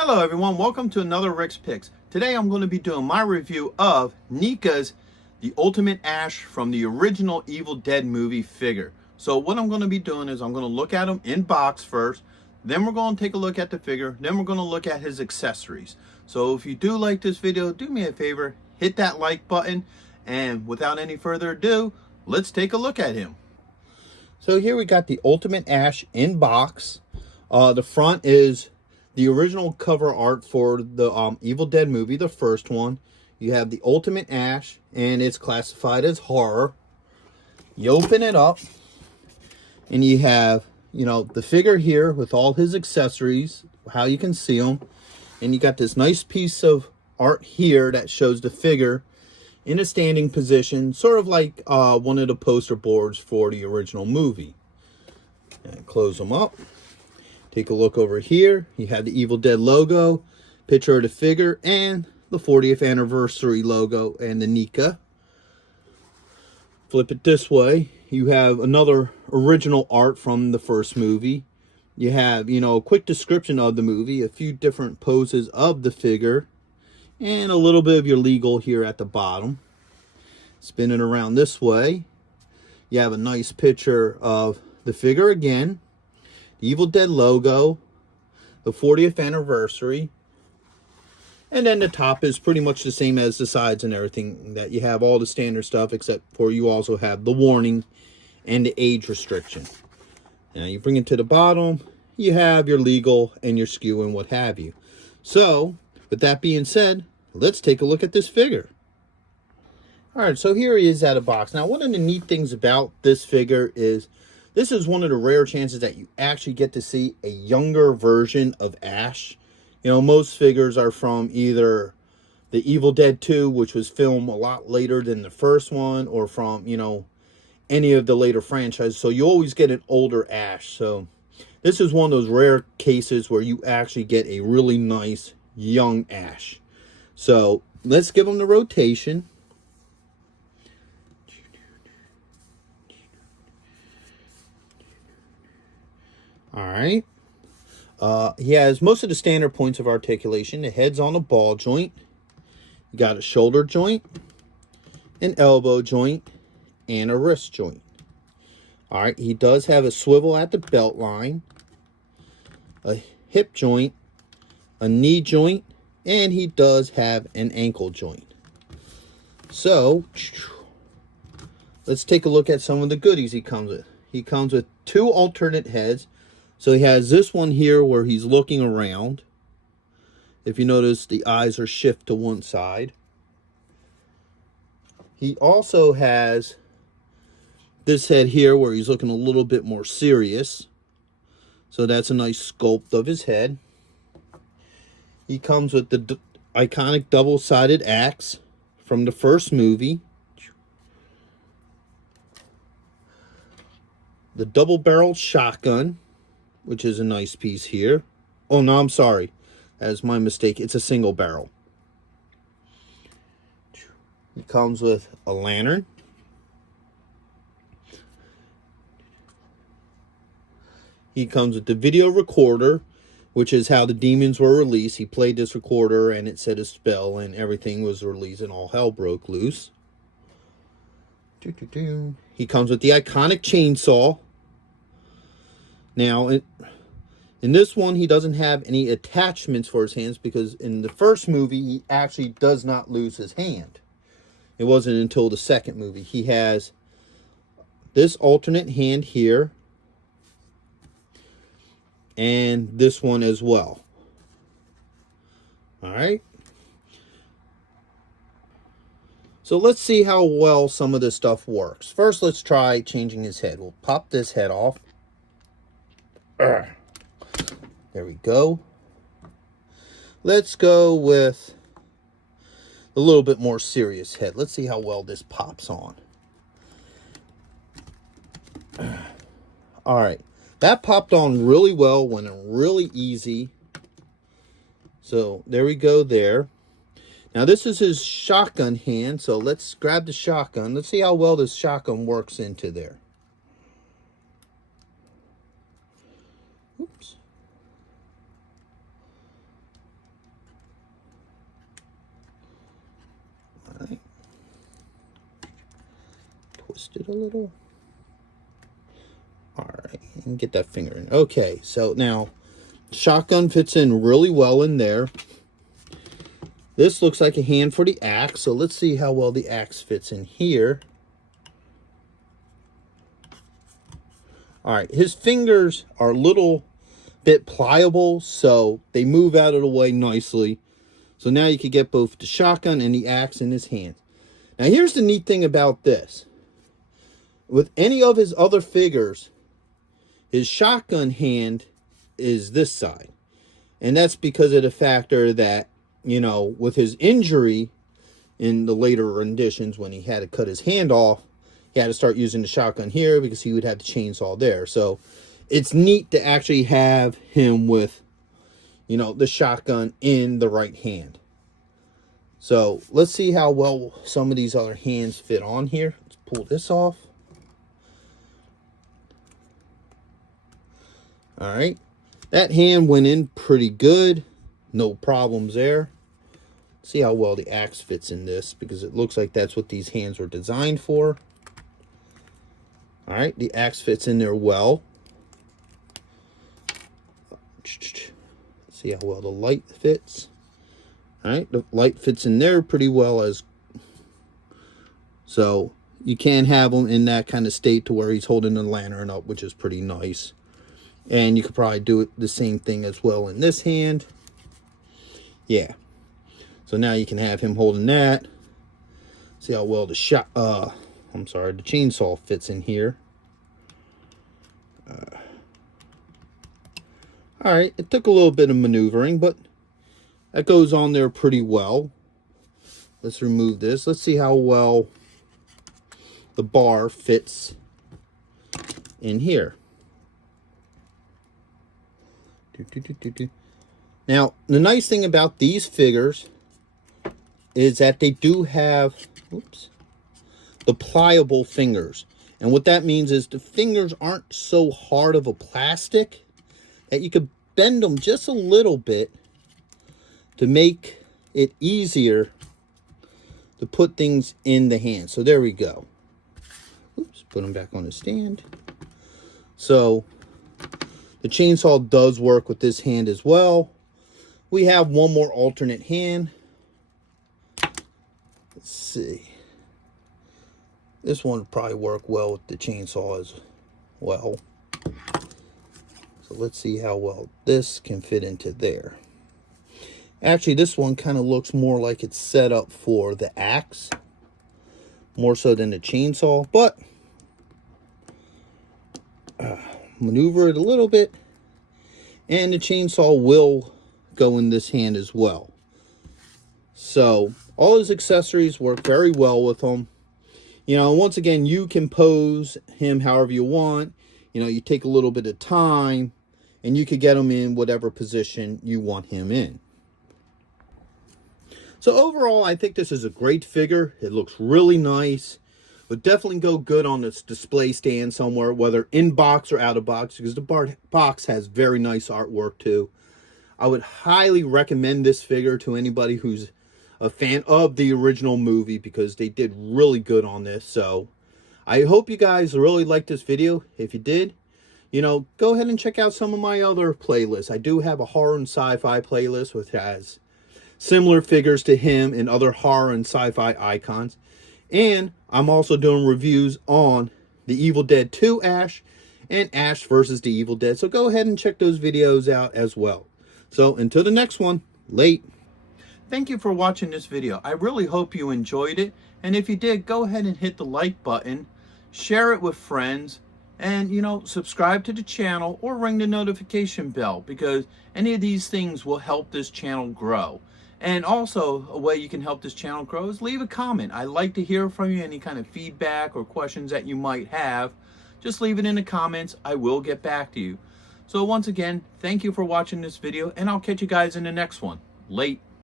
Hello everyone, welcome to another Rick's Picks. Today I'm going to be doing my review of NECA's The Ultimate Ash from the original Evil Dead movie figure. So what I'm going to be doing is I'm going to look at him in box first, then we're going to take a look at the figure, then we're going to look at his accessories. So if you do like this video, do me a favor, hit that like button, and without any further ado, let's take a look at him. So here we got the Ultimate Ash in box. The front is the original cover art for the Evil Dead movie, the first one. You have the Ultimate Ash, and it's classified as horror. You open it up, and you have, the figure here with all his accessories, how you can see them. And you got this nice piece of art here that shows the figure in a standing position, sort of like one of the poster boards for the original movie. And close them up. Take a look over here. You have the Evil Dead logo, picture of the figure, and the 40th anniversary logo and the NECA. Flip it this way. You have another original art from the first movie. You have, a quick description of the movie, a few different poses of the figure, and a little bit of your legal here at the bottom. Spin it around this way. You have a nice picture of the figure again. The Evil Dead logo, the 40th anniversary, and then the top is pretty much the same as the sides and everything, that you have all the standard stuff, except for you also have the warning and the age restriction. Now you bring it to the bottom, you have your legal and your SKU and what have you. So, with that being said, let's take a look at this figure. Alright, so here he is out of box. Now, one of the neat things about this figure is this is one of the rare chances that you actually get to see a younger version of Ash. Most figures are from either the Evil Dead 2, which was filmed a lot later than the first one, or from, any of the later franchises. So you always get an older Ash. So this is one of those rare cases where you actually get a really nice young Ash. So let's give him the rotation. Alright, he has most of the standard points of articulation. The head's on a ball joint. You got a shoulder joint, an elbow joint, and a wrist joint. Alright, he does have a swivel at the belt line, a hip joint, a knee joint, and he does have an ankle joint. So, let's take a look at some of the goodies he comes with. He comes with two alternate heads. So he has this one here where he's looking around. If you notice, the eyes are shift to one side. He also has this head here where he's looking a little bit more serious. So that's a nice sculpt of his head. He comes with the iconic double-sided axe from the first movie. The double-barreled shotgun, which is a nice piece here. Oh, no, I'm sorry. That's my mistake. It's a single barrel. It comes with a lantern. He comes with the video recorder, which is how the demons were released. He played this recorder and it said a spell and everything was released and all hell broke loose. He comes with the iconic chainsaw. Now, in this one, he doesn't have any attachments for his hands because in the first movie, he actually does not lose his hand. It wasn't until the second movie. He has this alternate hand here and this one as well. All right. So let's see how well some of this stuff works. First, let's try changing his head. We'll pop this head off. There we go. Let's go with a little bit more serious head. Let's see how well this pops on. All right. That popped on really well, went in really easy. So there we go there. Now this is his shotgun hand. So let's grab the shotgun. Let's see how well this shotgun works into there. Oops. twist it a little. All right, and get that finger in. Okay, so now shotgun fits in really well in there. This looks like a hand for the axe, so let's see how well the axe fits in here. All right, his fingers are a little bit pliable, so they move out of the way nicely. So now you can get both the shotgun and the axe in his hands. Now here's the neat thing about this. With any of his other figures, his shotgun hand is this side. And that's because of the factor that, you know, with his injury in the later renditions when he had to cut his hand off, he had to start using the shotgun here because he would have the chainsaw there. So it's neat to actually have him with, you know, the shotgun in the right hand. So let's see how well some of these other hands fit on here. Let's pull this off. All right, that hand went in pretty good. No problems there. See how well the axe fits in this, because it looks like that's what these hands were designed for. All right, the axe fits in there well. See how well the light fits. All right, the light fits in there pretty well as. So you can have him in that kind of state to where he's holding the lantern up, which is pretty nice. And you could probably do it the same thing as well in this hand. Yeah. So now you can have him holding that. See how well the the chainsaw fits in here. All right, it took a little bit of maneuvering, but that goes on there pretty well. Let's remove this. Let's see how well the bar fits in here. Now, the nice thing about these figures is that they do have, the pliable fingers. And what that means is the fingers aren't so hard of a plastic that you could bend them just a little bit to make it easier to put things in the hand. So there we go. Oops, put them back on the stand. So the chainsaw does work with this hand as well. We have one more alternate hand. Let's see. This one would probably work well with the chainsaw as well. So let's see how well this can fit into there. Actually, this one kind of looks more like it's set up for the axe, more so than the chainsaw, but maneuver it a little bit, and the chainsaw will go in this hand as well. So all his accessories work very well with him. You know, once again, you can pose him however you want. You know, you take a little bit of time, and you could get him in whatever position you want him in. So overall, I think this is a great figure. It looks really nice. Would definitely go good on this display stand somewhere, whether in box or out of box, because the box has very nice artwork too. I would highly recommend this figure to anybody who's a fan of the original movie, because they did really good on this. So I hope you guys really liked this video. If you did, you know, go ahead and check out some of my other playlists. I do have a horror and sci-fi playlist which has similar figures to him and other horror and sci-fi icons. And I'm also doing reviews on the Evil Dead 2 Ash and Ash versus the Evil Dead. So go ahead and check those videos out as well. So until the next one, late. Thank you for watching this video. I really hope you enjoyed it. And if you did, go ahead and hit the like button, share it with friends, and, you know, subscribe to the channel or ring the notification bell, because any of these things will help this channel grow. And also, a way you can help this channel grow is leave a comment. I like to hear from you, any kind of feedback or questions that you might have. Just leave it in the comments. I will get back to you. So once again, thank you for watching this video, and I'll catch you guys in the next one. Late.